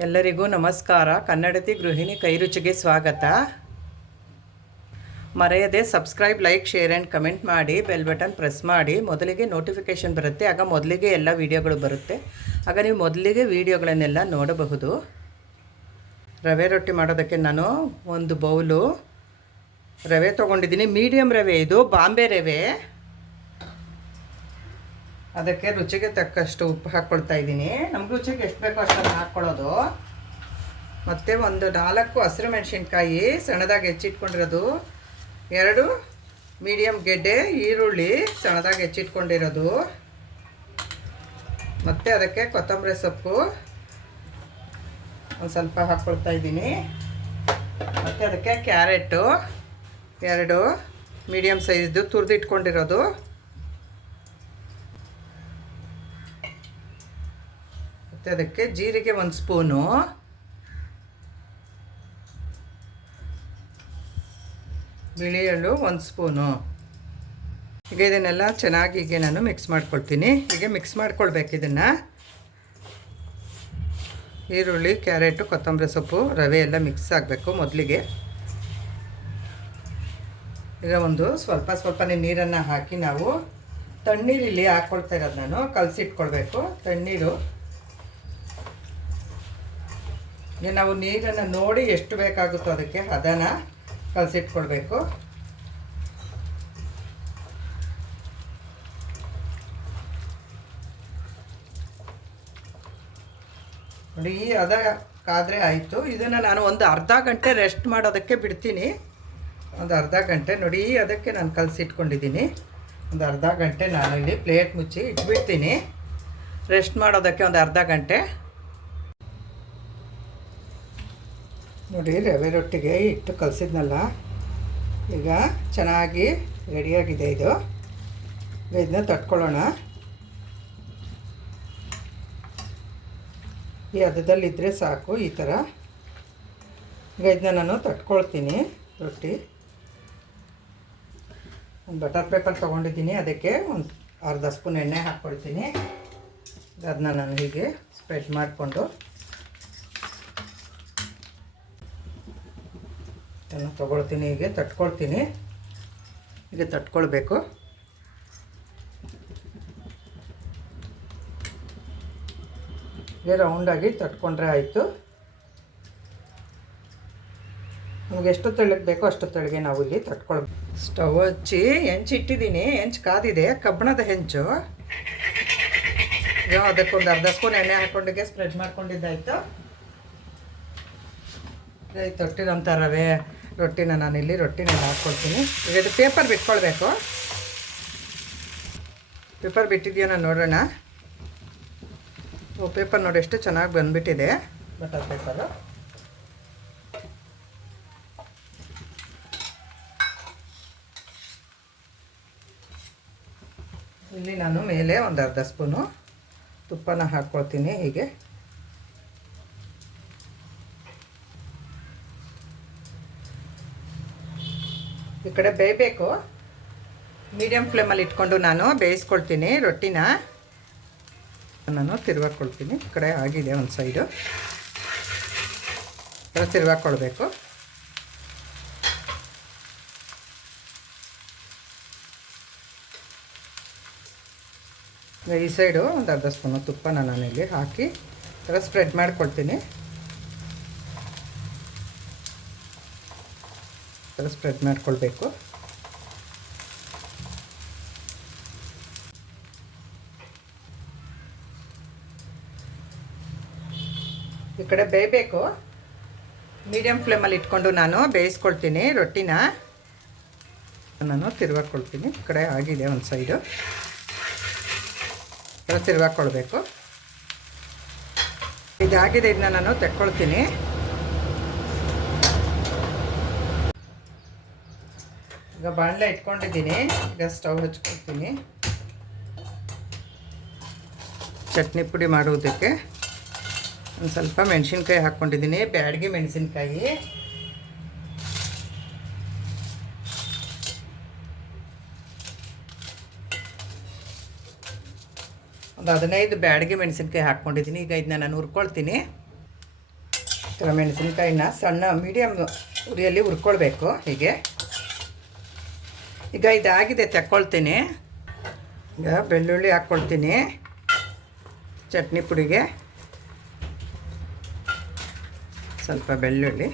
ಎಲ್ಲರಿಗೂ ನಮಸ್ಕಾರ. ಕನ್ನಡತಿ ಗೃಹಿಣಿ ಕೈರುಚಿಗೆ ಸ್ವಾಗತ. ಮರೆಯದೆ subscribe, like, share and comment ಮಾಡಿ. ಬೆಲ್ ಬಟನ್ ಪ್ರೆಸ್ ಮಾಡಿ. ಮೊದಲಿಗೆ ನೋಟಿಫಿಕೇಷನ್ ಬರುತ್ತೆ. ಆಗ ಮೊದಲಿಗೆ ಎಲ್ಲ ವೀಡಿಯೋಗಳು ಬರುತ್ತೆ. ಆಗ ನೀವು ಮೊದಲಿಗೆ ವೀಡಿಯೋಗಳನ್ನೆಲ್ಲ ನೋಡಬಹುದು. ರವೆ ರೊಟ್ಟಿ ಮಾಡೋದಕ್ಕೆ ನಾನು ಒಂದು ಬೌಲು ರವೆ ತೊಗೊಂಡಿದ್ದೀನಿ. ಮೀಡಿಯಮ್ ರವೆ, ಇದು ಬಾಂಬೆ ರವೆ. ಅದಕ್ಕೆ ರುಚಿಗೆ ತಕ್ಕಷ್ಟು ಉಪ್ಪು ಹಾಕ್ಕೊಳ್ತಾ ಇದ್ದೀನಿ. ನಮ್ಗೆ ರುಚಿಗೆ ಎಷ್ಟು ಬೇಕೋ ಅಷ್ಟನ್ನು ಹಾಕ್ಕೊಳ್ಳೋದು. ಮತ್ತು ಒಂದು 4 ಹಸಿರು ಮೆಣಸಿನ್ಕಾಯಿ ಸಣ್ಣದಾಗಿ ಹೆಚ್ಚಿಟ್ಕೊಂಡಿರೋದು, 2 ಮೀಡಿಯಮ್ ಗೆಡ್ಡೆ ಈರುಳ್ಳಿ ಸಣ್ಣದಾಗಿ ಹೆಚ್ಚಿಟ್ಕೊಂಡಿರೋದು, ಮತ್ತು ಅದಕ್ಕೆ ಕೊತ್ತಂಬರಿ ಸೊಪ್ಪು ಒಂದು ಸ್ವಲ್ಪ ಹಾಕ್ಕೊಳ್ತಾ ಇದ್ದೀನಿ. ಮತ್ತು ಅದಕ್ಕೆ ಕ್ಯಾರೆಟು 2 ಮೀಡಿಯಮ್ ಸೈಜ್ದು ತುರಿದಿಟ್ಕೊಂಡಿರೋದು, ಮತ್ತು ಅದಕ್ಕೆ ಜೀರಿಗೆ 1 ಸ್ಪೂನು, ಬಿಳಿ ಎಳ್ಳು 1 ಸ್ಪೂನು. ಈಗ ಇದನ್ನೆಲ್ಲ ಚೆನ್ನಾಗಿ ಹೀಗೆ ನಾನು ಮಿಕ್ಸ್ ಮಾಡ್ಕೊಳ್ತೀನಿ. ಹೀಗೆ ಮಿಕ್ಸ್ ಮಾಡ್ಕೊಳ್ಬೇಕು ಇದನ್ನು. ಈರುಳ್ಳಿ, ಕ್ಯಾರೆಟು, ಕೊತ್ತಂಬರಿ ಸೊಪ್ಪು, ರವೆ ಎಲ್ಲ ಮಿಕ್ಸ್ ಆಗಬೇಕು ಮೊದಲಿಗೆ. ಈಗ ಒಂದು ಸ್ವಲ್ಪನೇ ನೀರನ್ನು ಹಾಕಿ ನಾವು ತಣ್ಣೀರಲ್ಲಿ ಹಾಕ್ಕೊಳ್ತಾ ಇರೋದು ನಾನು ಕಲಸಿಟ್ಕೊಳ್ಬೇಕು. ತಣ್ಣೀರು ಈಗ ನಾವು ನೀರನ್ನು ನೋಡಿ ಎಷ್ಟು ಬೇಕಾಗುತ್ತೋ ಅದಕ್ಕೆ ಅದನ್ನು ಕಲಸಿಟ್ಕೊಳ್ಬೇಕು. ನೋಡಿ ಈ ಹದ ಕಾದರೆ ಆಯಿತು. ಇದನ್ನು ನಾನು ಒಂದು ಅರ್ಧ ಗಂಟೆ ರೆಸ್ಟ್ ಮಾಡೋದಕ್ಕೆ ಬಿಡ್ತೀನಿ. ಒಂದು ಅರ್ಧ ಗಂಟೆ ನೋಡಿ ಅದಕ್ಕೆ ನಾನು ಕಲಸಿಟ್ಕೊಂಡಿದ್ದೀನಿ. ಒಂದು ಅರ್ಧ ಗಂಟೆ ನಾನು ಇಲ್ಲಿ ಪ್ಲೇಟ್ ಮುಚ್ಚಿ ಇಟ್ಬಿಡ್ತೀನಿ ರೆಸ್ಟ್ ಮಾಡೋದಕ್ಕೆ ಒಂದು ಅರ್ಧ ಗಂಟೆ. ನೋಡಿ ರವೆ ರೊಟ್ಟಿಗೆ ಹಿಟ್ಟು ಕಲಸಿದ್ನಲ್ಲ, ಈಗ ಚೆನ್ನಾಗಿ ರೆಡಿಯಾಗಿದೆ ಇದು. ಇದನ್ನ ತಟ್ಕೊಳ್ಳೋಣ. ಈ ಹದದಲ್ಲಿದ್ದರೆ ಸಾಕು ಈ ಥರ. ಈಗ ಇದನ್ನ ನಾನು ತಟ್ಕೊಳ್ತೀನಿ ರೊಟ್ಟಿ. ಒಂದು ಬಟರ್ ಪೇಪರ್ ತೊಗೊಂಡಿದ್ದೀನಿ, ಅದಕ್ಕೆ ಒಂದು ಅರ್ಧ ಸ್ಪೂನ್ ಎಣ್ಣೆ ಹಾಕ್ಕೊಳ್ತೀನಿ. ಅದನ್ನ ನಾನು ಹೀಗೆ ಸ್ಪ್ರೆಡ್ ಮಾಡಿಕೊಂಡು ತೊಗೊಳ್ತೀನಿ. ಹೀಗೆ ತಟ್ಕೊಳ್ತೀನಿ. ಹೀಗೆ ತಟ್ಕೊಳ್ಬೇಕು. ಹೀಗೆ ರೌಂಡಾಗಿ ತಟ್ಕೊಂಡ್ರೆ ಆಯಿತು. ನಮಗೆ ಎಷ್ಟು ತೆಳ್ಳಗೆ ಬೇಕೋ ಅಷ್ಟು ತೆಳ್ಳಗೆ ನಾವು ಇಲ್ಲಿ ತಟ್ಕೊಳ್ಬೇಕು. ಸ್ಟವ್ ಹಚ್ಚಿ ಹೆಂಚಿಟ್ಟಿದ್ದೀನಿ. ಹೆಂಚು ಕಾದಿದೆ, ಕಬ್ಬಣದ ಹೆಂಚು. ಈಗ ಅದಕ್ಕೊಂದು ಅರ್ಧ ಸ್ಪೂನ್ ಎಣ್ಣೆ ಹಾಕ್ಕೊಂಡಿಗೆ ಸ್ಪ್ರೆಡ್ ಮಾಡ್ಕೊಂಡಿದ್ದಾಯಿತು. ತೊಟ್ಟಿರೋಂಥ ರವೆ ರೊಟ್ಟಿನ ನಾನಿಲ್ಲಿ ರೊಟ್ಟಿನೆಲ್ಲ ಹಾಕ್ಕೊಳ್ತೀನಿ. ಈಗ ಇದು ಪೇಪರ್ ಬಿಟ್ಕೊಳ್ಬೇಕು. ಪೇಪರ್ ಬಿಟ್ಟಿದೆಯೋ ನಾನು ನೋಡೋಣ. ಪೇಪರ್ ನೋಡಿ ಎಷ್ಟು ಚೆನ್ನಾಗಿ ಬಂದುಬಿಟ್ಟಿದೆ ಬಟರ್ ಪೇಪರು. ಇಲ್ಲಿ ನಾನು ಮೇಲೆ ಒಂದು ಅರ್ಧ ಸ್ಪೂನು ತುಪ್ಪನ ಹಾಕ್ಕೊಳ್ತೀನಿ. ಹೀಗೆ ಈ ಕಡೆ ಬೇಯಬೇಕು. ಮೀಡಿಯಮ್ ಫ್ಲೇಮಲ್ಲಿ ಇಟ್ಕೊಂಡು ನಾನು ಬೇಯಿಸ್ಕೊಳ್ತೀನಿ ರೊಟ್ಟಿನ. ನಾನು ತಿರುವಾಕೊಳ್ತೀನಿ. ಈ ಕಡೆ ಆಗಿದೆ ಒಂದು ಸೈಡು, ತಿರುವಾಕೊಳ್ಬೇಕು. ಈ ಸೈಡು ಒಂದು ಅರ್ಧ ಸ್ಪೂನು ತುಪ್ಪನ ನಾನಿಲ್ಲಿ ಹಾಕಿ ಥರ ಸ್ಪ್ರೆಡ್ ಮಾಡ್ಕೊಳ್ತೀನಿ. ಸ್ಪ್ರೆಡ್ ಮಾಡ್ಕೊಳ್ಬೇಕು. ಈ ಕಡೆ ಬೇಯಬೇಕು. ಮೀಡಿಯಮ್ ಫ್ಲೇಮಲ್ಲಿ ಇಟ್ಕೊಂಡು ನಾನು ಬೇಯಿಸ್ಕೊಳ್ತೀನಿ ರೊಟ್ಟಿನ. ನಾನು ತಿರುವಾಕೊಳ್ತೀನಿ. ಈ ಕಡೆ ಆಗಿದೆ ಒಂದು ಸೈಡು, ತಿರುವಾಕೊಳ್ಬೇಕು. ಇದಾಗಿದೆ, ಇದನ್ನ ನಾನು ತೆಕ್ಕೊಳ್ತೀನಿ. ಈಗ ಬಾಣಲೆ ಇಟ್ಕೊಂಡಿದ್ದೀನಿ. ಈಗ ಸ್ಟವ್ ಹಚ್ಕೊಳ್ತೀನಿ. ಚಟ್ನಿ ಪುಡಿ ಮಾಡುವುದಕ್ಕೆ ಒಂದು ಸ್ವಲ್ಪ ಮೆಣಸಿನ್ಕಾಯಿ ಹಾಕ್ಕೊಂಡಿದ್ದೀನಿ, ಬ್ಯಾಡಗಿ ಮೆಣಸಿನ್ಕಾಯಿ. ಒಂದು 15 ಬ್ಯಾಡಗಿ ಮೆಣಸಿನ್ಕಾಯಿ ಹಾಕ್ಕೊಂಡಿದ್ದೀನಿ. ಈಗ ಇದನ್ನ ನಾನು ಹುರ್ಕೊಳ್ತೀನಿ. ಈ ಥರ ಮೆಣಸಿನ್ಕಾಯಿನ ಸಣ್ಣ ಮೀಡಿಯಮ್ ಉರಿಯಲ್ಲಿ ಹುರ್ಕೊಳ್ಬೇಕು. ಹೀಗೆ ಈಗ ಇದಾಗಿದೆ ತಗೊಳ್ತೀನಿ. ಈಗ ಬೆಳ್ಳುಳ್ಳಿ ಹಾಕ್ಕೊಳ್ತೀನಿ ಚಟ್ನಿ ಪುಡಿಗೆ. ಸ್ವಲ್ಪ ಬೆಳ್ಳುಳ್ಳಿ,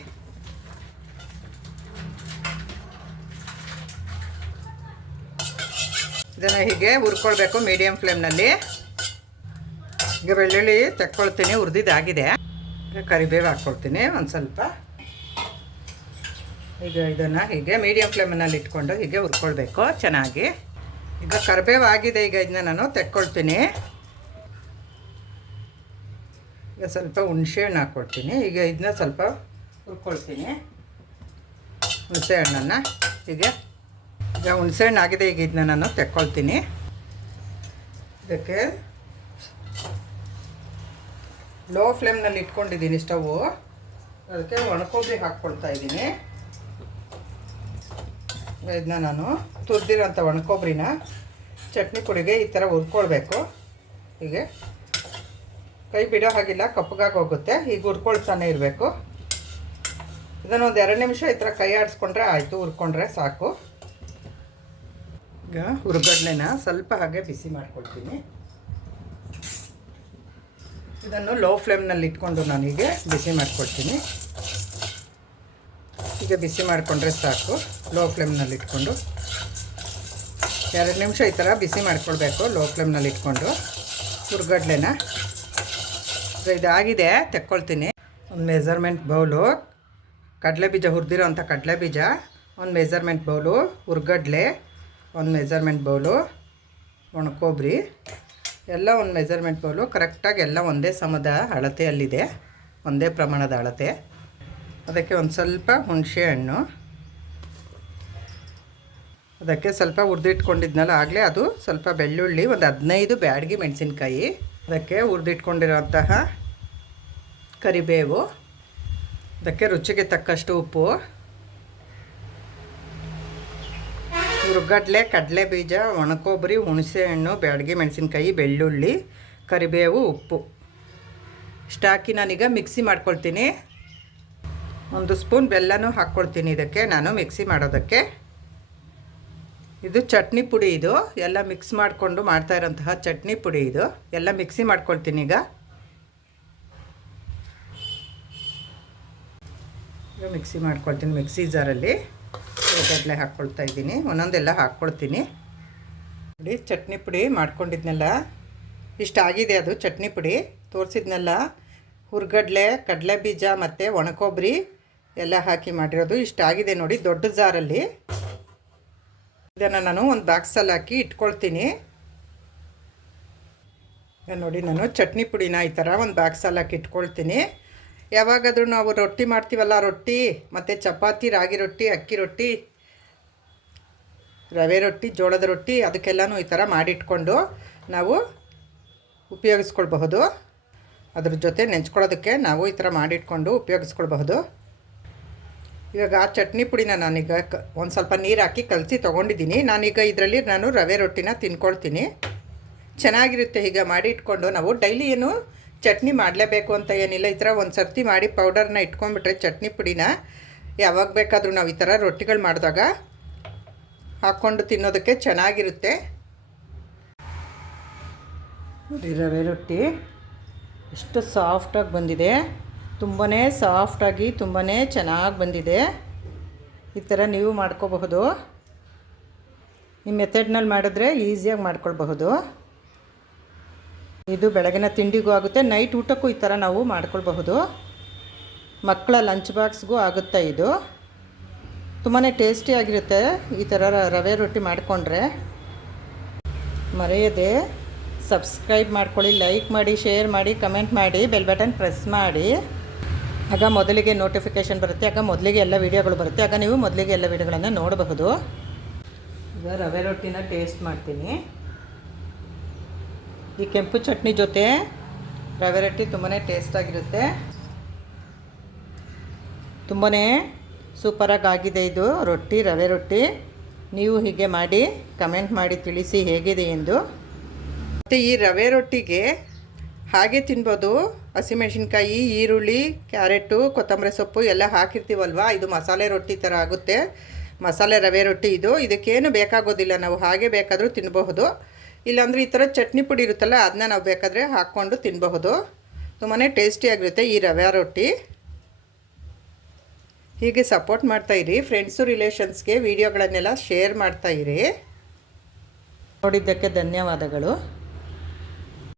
ಇದನ್ನು ಹೀಗೆ ಹುರ್ಕೊಳ್ಬೇಕು ಮೀಡಿಯಮ್ ಫ್ಲೇಮ್ನಲ್ಲಿ. ಈಗ ಬೆಳ್ಳುಳ್ಳಿ ತಗೊಳ್ತೀನಿ, ಹುರಿದಿದ್ದಾಗಿದೆ. ಈಗ ಕರಿಬೇವು ಹಾಕ್ಕೊಳ್ತೀನಿ ಒಂದು ಸ್ವಲ್ಪ. ಈಗ ಇದನ್ನು ಹೀಗೆ ಮೀಡಿಯಮ್ ಫ್ಲೇಮ್ನಲ್ಲಿ ಇಟ್ಕೊಂಡು ಹೀಗೆ ಹುರ್ಕೊಳ್ಬೇಕು ಚೆನ್ನಾಗಿ. ಈಗ ಕರಿಬೇವು ಆಗಿದೆ. ಈಗ ಇದನ್ನ ನಾನು ತೆಕ್ಕೊಳ್ತೀನಿ. ಈಗ ಸ್ವಲ್ಪ ಹುಣಸೆ ಹಣ್ಣು ಹಾಕ್ಕೊಳ್ತೀನಿ. ಈಗ ಇದನ್ನ ಸ್ವಲ್ಪ ಹುರ್ಕೊಳ್ತೀನಿ ಹುಣಸೆ ಹಣ್ಣನ್ನು. ಹೀಗೆ ಈಗ ಹುಣಸೆ ಹಣ್ಣು ಆಗಿದೆ. ಈಗ ಇದನ್ನ ನಾನು ತೆಕ್ಕೊಳ್ತೀನಿ. ಇದಕ್ಕೆ ಲೋ ಫ್ಲೇಮ್ನಲ್ಲಿ ಇಟ್ಕೊಂಡಿದ್ದೀನಿ ಸ್ಟವ್ವು. ಅದಕ್ಕೆ ಒಣಕೊಬ್ಬರಿ ಹಾಕ್ಕೊಳ್ತಾ ಇದ್ದೀನಿ. ಇದನ್ನ ನಾನು ತುರಿದಿರೋಂಥ ಒಣಕೊಬ್ಬರಿನ ಚಟ್ನಿ ಪುಡಿಗೆ ಈ ಥರ ಹುರ್ಕೊಳ್ಬೇಕು. ಹೀಗೆ ಕೈ ಬಿಡೋ ಹಾಗಿಲ್ಲ, ಕಪ್ಪಗಾಗಿ ಹೋಗುತ್ತೆ. ಈಗ ಹುರ್ಕೊಳ್ತಾನೆ ಇರಬೇಕು. ಇದನ್ನು ಒಂದು 2 ನಿಮಿಷ ಈ ಥರ ಕೈ ಆಡಿಸ್ಕೊಂಡ್ರೆ ಆಯಿತು, ಹುರ್ಕೊಂಡ್ರೆ ಸಾಕು. ಈಗ ಹುರ್ಗಡ್ಲೆನ ಸ್ವಲ್ಪ ಹಾಗೆ ಬಿಸಿ ಮಾಡ್ಕೊಳ್ತೀನಿ. ಇದನ್ನು ಲೋ ಫ್ಲೇಮ್ನಲ್ಲಿ ಇಟ್ಕೊಂಡು ನಾನೀಗ ಬಿಸಿ ಮಾಡ್ಕೊಳ್ತೀನಿ. ಈಗ ಬಿಸಿ ಮಾಡಿಕೊಂಡ್ರೆ ಸಾಕು. ಲೋ ಫ್ಲೇಮ್ನಲ್ಲಿ ಇಟ್ಕೊಂಡು 2 ನಿಮಿಷ ಈ ಥರ ಬಿಸಿ ಮಾಡ್ಕೊಳ್ಬೇಕು ಲೋ ಫ್ಲೇಮ್ನಲ್ಲಿ ಇಟ್ಕೊಂಡು ಹುರ್ಗಡ್ಲೆನ. ಇದಾಗಿದೆ, ತೆಕ್ಕೊಳ್ತೀನಿ. ಒಂದು ಮೆಜರ್ಮೆಂಟ್ ಬೌಲು ಕಡಲೆಬೀಜ, ಹುರಿದಿರೋ ಅಂಥ ಕಡಲೆಬೀಜ, ಒಂದು ಮೆಜರ್ಮೆಂಟ್ ಬೌಲು ಹುರ್ಗಡ್ಲೆ, ಒಂದು ಮೆಜರ್ಮೆಂಟ್ ಬೌಲು ಒಣಕೊಬ್ಬರಿ, ಎಲ್ಲ ಒಂದು ಮೆಜರ್ಮೆಂಟ್ ಬೌಲು. ಕರೆಕ್ಟಾಗಿ ಎಲ್ಲ ಒಂದೇ ಸಮದ ಅಳತೆಯಲ್ಲಿದೆ, ಒಂದೇ ಪ್ರಮಾಣದ ಅಳತೆ. ಅದಕ್ಕೆ ಒಂದು ಸ್ವಲ್ಪ ಹುಣಸೆ ಹಣ್ಣು, ಅದಕ್ಕೆ ಸ್ವಲ್ಪ ಹುರಿದಿಟ್ಕೊಂಡಿದ್ನಲ್ಲ ಆಗಲೇ, ಅದು ಸ್ವಲ್ಪ ಬೆಳ್ಳುಳ್ಳಿ, ಒಂದು 15 ಬ್ಯಾಡಗಿ ಮೆಣಸಿನ್ಕಾಯಿ, ಅದಕ್ಕೆ ಹುರಿದಿಟ್ಕೊಂಡಿರೋಂತಹ ಕರಿಬೇವು, ಅದಕ್ಕೆ ರುಚಿಗೆ ತಕ್ಕಷ್ಟು ಉಪ್ಪು, ಹುರ್ಗಡ್ಲೆ, ಕಡಲೆಬೀಜ, ಒಣಕೊಬ್ಬರಿ, ಹುಣಸೆ ಹಣ್ಣು, ಬ್ಯಾಡಗಿ ಮೆಣಸಿನ್ಕಾಯಿ, ಬೆಳ್ಳುಳ್ಳಿ, ಕರಿಬೇವು, ಉಪ್ಪು ಇಷ್ಟು ಹಾಕಿ ನಾನೀಗ ಮಿಕ್ಸಿ ಮಾಡ್ಕೊಳ್ತೀನಿ. 1 ಸ್ಪೂನ್ ಬೆಲ್ಲನೂ ಹಾಕ್ಕೊಳ್ತೀನಿ ಇದಕ್ಕೆ ನಾನು ಮಿಕ್ಸಿ ಮಾಡೋದಕ್ಕೆ. ಇದು ಚಟ್ನಿ ಪುಡಿ, ಇದು ಎಲ್ಲ ಮಿಕ್ಸ್ ಮಾಡಿಕೊಂಡು ಮಾಡ್ತಾ ಇರೋಂತಹ ಚಟ್ನಿ ಪುಡಿ. ಇದು ಎಲ್ಲ ಮಿಕ್ಸಿ ಮಾಡ್ಕೊಳ್ತೀನಿ. ಈಗ ಮಿಕ್ಸಿ ಮಾಡ್ಕೊಳ್ತೀನಿ. ಮಿಕ್ಸಿ ಜಾರಲ್ಲಿ ಹುರ್ಗಡ್ಲೆ ಹಾಕ್ಕೊಳ್ತಾ ಇದ್ದೀನಿ. ಒಂದೊಂದೆಲ್ಲ ಹಾಕ್ಕೊಳ್ತೀನಿ. ನೋಡಿ ಚಟ್ನಿ ಪುಡಿ ಮಾಡ್ಕೊಂಡಿದ್ನೆಲ್ಲ ಇಷ್ಟಾಗಿದೆ. ಅದು ಚಟ್ನಿ ಪುಡಿ ತೋರಿಸಿದ್ನೆಲ್ಲ ಹುರ್ಗಡ್ಲೆ, ಕಡಲೆಬೀಜ ಮತ್ತು ಒಣಕೊಬ್ಬರಿ ಎಲ್ಲ ಹಾಕಿ ಮಾಡಿರೋದು ಇಷ್ಟಾಗಿದೆ ನೋಡಿ ದೊಡ್ಡ ಜಾರಲ್ಲಿ. ಇದನ್ನು ನಾನು ಒಂದು ಬಾಕ್ಸಲ್ಲಿ ಹಾಕಿ ಇಟ್ಕೊಳ್ತೀನಿ. ನೋಡಿ ನಾನು ಚಟ್ನಿ ಪುಡಿನ ಈ ಥರ ಒಂದು ಬಾಕ್ಸಲ್ಲಿ ಹಾಕಿ ಇಟ್ಕೊಳ್ತೀನಿ. ಯಾವಾಗಾದರೂ ನಾವು ರೊಟ್ಟಿ ಮಾಡ್ತೀವಲ್ಲ, ರೊಟ್ಟಿ ಮತ್ತು ಚಪಾತಿ, ರಾಗಿ ರೊಟ್ಟಿ, ಅಕ್ಕಿ ರೊಟ್ಟಿ, ರವೆ ರೊಟ್ಟಿ, ಜೋಳದ ರೊಟ್ಟಿ, ಅದಕ್ಕೆಲ್ಲನೂ ಈ ಥರ ಮಾಡಿಟ್ಕೊಂಡು ನಾವು ಉಪಯೋಗಿಸ್ಕೊಳ್ಬಹುದು. ಅದ್ರ ಜೊತೆ ನೆಂಚ್ಕೊಳ್ಳೋದಕ್ಕೆ ನಾವು ಈ ಥರ ಮಾಡಿಟ್ಕೊಂಡು ಉಪಯೋಗಿಸ್ಕೊಳ್ಬಹುದು. ಇವಾಗ ಆ ಚಟ್ನಿ ಪುಡಿನ ನಾನೀಗ ಒಂದು ಸ್ವಲ್ಪ ನೀರು ಹಾಕಿ ಕಲಸಿ ತೊಗೊಂಡಿದ್ದೀನಿ. ನಾನೀಗ ಇದರಲ್ಲಿ ನಾನು ರವೆ ರೊಟ್ಟಿನ ತಿನ್ಕೊಳ್ತೀನಿ. ಚೆನ್ನಾಗಿರುತ್ತೆ. ಹೀಗೆ ಮಾಡಿ ಇಟ್ಕೊಂಡು ನಾವು ಡೈಲಿ ಏನು ಚಟ್ನಿ ಮಾಡಲೇಬೇಕು ಅಂತ ಏನಿಲ್ಲ. ಈ ಥರ ಒಂದು ಸರ್ತಿ ಮಾಡಿ ಪೌಡರ್ನ ಇಟ್ಕೊಂಡ್ಬಿಟ್ರೆ ಚಟ್ನಿ ಪುಡಿನ ಯಾವಾಗ ಬೇಕಾದರೂ ನಾವು ಈ ಥರ ರೊಟ್ಟಿಗಳು ಮಾಡಿದಾಗ ಹಾಕ್ಕೊಂಡು ತಿನ್ನೋದಕ್ಕೆ ಚೆನ್ನಾಗಿರುತ್ತೆ. ನೋಡಿ ರವೆ ರೊಟ್ಟಿ ಎಷ್ಟು ಸಾಫ್ಟಾಗಿ ಬಂದಿದೆ, ತುಂಬಾ ಸಾಫ್ಟಾಗಿ ತುಂಬಾ ಚೆನ್ನಾಗಿ ಬಂದಿದೆ. ಈ ಥರ ನೀವು ಮಾಡ್ಕೋಬಹುದು. ಈ ಮೆಥಡ್ನಲ್ಲಿ ಮಾಡಿದ್ರೆ ಈಸಿಯಾಗಿ ಮಾಡ್ಕೊಳ್ಬಹುದು. ಇದು ಬೆಳಗಿನ ತಿಂಡಿಗೂ ಆಗುತ್ತೆ, ನೈಟ್ ಊಟಕ್ಕೂ ಈ ಥರ ನಾವು ಮಾಡ್ಕೊಳ್ಬಹುದು. ಮಕ್ಕಳ ಲಂಚ್ ಬಾಕ್ಸ್ಗೂ ಆಗುತ್ತೆ. ಇದು ತುಂಬಾ ಟೇಸ್ಟಿಯಾಗಿರುತ್ತೆ ಈ ಥರ ರವೆ ರೊಟ್ಟಿ ಮಾಡಿಕೊಂಡ್ರೆ. ಮರೆಯದೆ ಸಬ್ಸ್ಕ್ರೈಬ್ ಮಾಡ್ಕೊಳ್ಳಿ, ಲೈಕ್ ಮಾಡಿ, ಶೇರ್ ಮಾಡಿ, ಕಮೆಂಟ್ ಮಾಡಿ, ಬೆಲ್ ಬಟನ್ ಪ್ರೆಸ್ ಮಾಡಿ. ಆಗ ಮೊದಲಿಗೆ ನೋಟಿಫಿಕೇಷನ್ ಬರುತ್ತೆ, ಆಗ ಮೊದಲಿಗೆ ಎಲ್ಲ ವೀಡಿಯೋಗಳು ಬರುತ್ತೆ, ಆಗ ನೀವು ಮೊದಲಿಗೆ ಎಲ್ಲ ವೀಡಿಯೋಗಳನ್ನು ನೋಡಬಹುದು. ಈಗ ರವೆ ರೊಟ್ಟಿನ ಟೇಸ್ಟ್ ಮಾಡ್ತೀನಿ. ಈ ಕೆಂಪು ಚಟ್ನಿ ಜೊತೆ ರವೆ ರೊಟ್ಟಿ ತುಂಬಾ ಟೇಸ್ಟಾಗಿರುತ್ತೆ. ತುಂಬಾ ಸೂಪರಾಗಿ ಆಗಿದೆ ಇದು ರೊಟ್ಟಿ, ರವೆ ರೊಟ್ಟಿ. ನೀವು ಹೀಗೆ ಮಾಡಿ ಕಮೆಂಟ್ ಮಾಡಿ ತಿಳಿಸಿ ಹೇಗಿದೆ ಎಂದು. ಮತ್ತು ಈ ರವೆ ರೊಟ್ಟಿಗೆ ಹಾಗೆ ತಿನ್ಬೋದು. ಹಸಿಮೆಣಸಿನ್ಕಾಯಿ, ಈರುಳ್ಳಿ, ಕ್ಯಾರೆಟು, ಕೊತ್ತಂಬರಿ ಸೊಪ್ಪು ಎಲ್ಲ ಹಾಕಿರ್ತೀವಲ್ವ, ಇದು ಮಸಾಲೆ ರೊಟ್ಟಿ ಥರ ಆಗುತ್ತೆ. ಮಸಾಲೆ ರವೆ ರೊಟ್ಟಿ ಇದು. ಇದಕ್ಕೇನು ಬೇಕಾಗೋದಿಲ್ಲ, ನಾವು ಹಾಗೆ ಬೇಕಾದರೂ ತಿನ್ನಬಹುದು. ಇಲ್ಲಾಂದರೆ ಈ ಥರ ಚಟ್ನಿ ಪುಡಿ ಇರುತ್ತಲ್ಲ, ಅದನ್ನ ನಾವು ಬೇಕಾದರೆ ಹಾಕ್ಕೊಂಡು ತಿನ್ನಬಹುದು. ತುಂಬಾ ಟೇಸ್ಟಿಯಾಗಿರುತ್ತೆ ಈ ರವೆ ರೊಟ್ಟಿ. ಹೀಗೆ ಸಪೋರ್ಟ್ ಮಾಡ್ತಾಯಿರಿ. ಫ್ರೆಂಡ್ಸು ರಿಲೇಷನ್ಸ್ಗೆ ವೀಡಿಯೋಗಳನ್ನೆಲ್ಲ ಶೇರ್ ಮಾಡ್ತಾಯಿರಿ. ನೋಡಿದ್ದಕ್ಕೆ ಧನ್ಯವಾದಗಳು.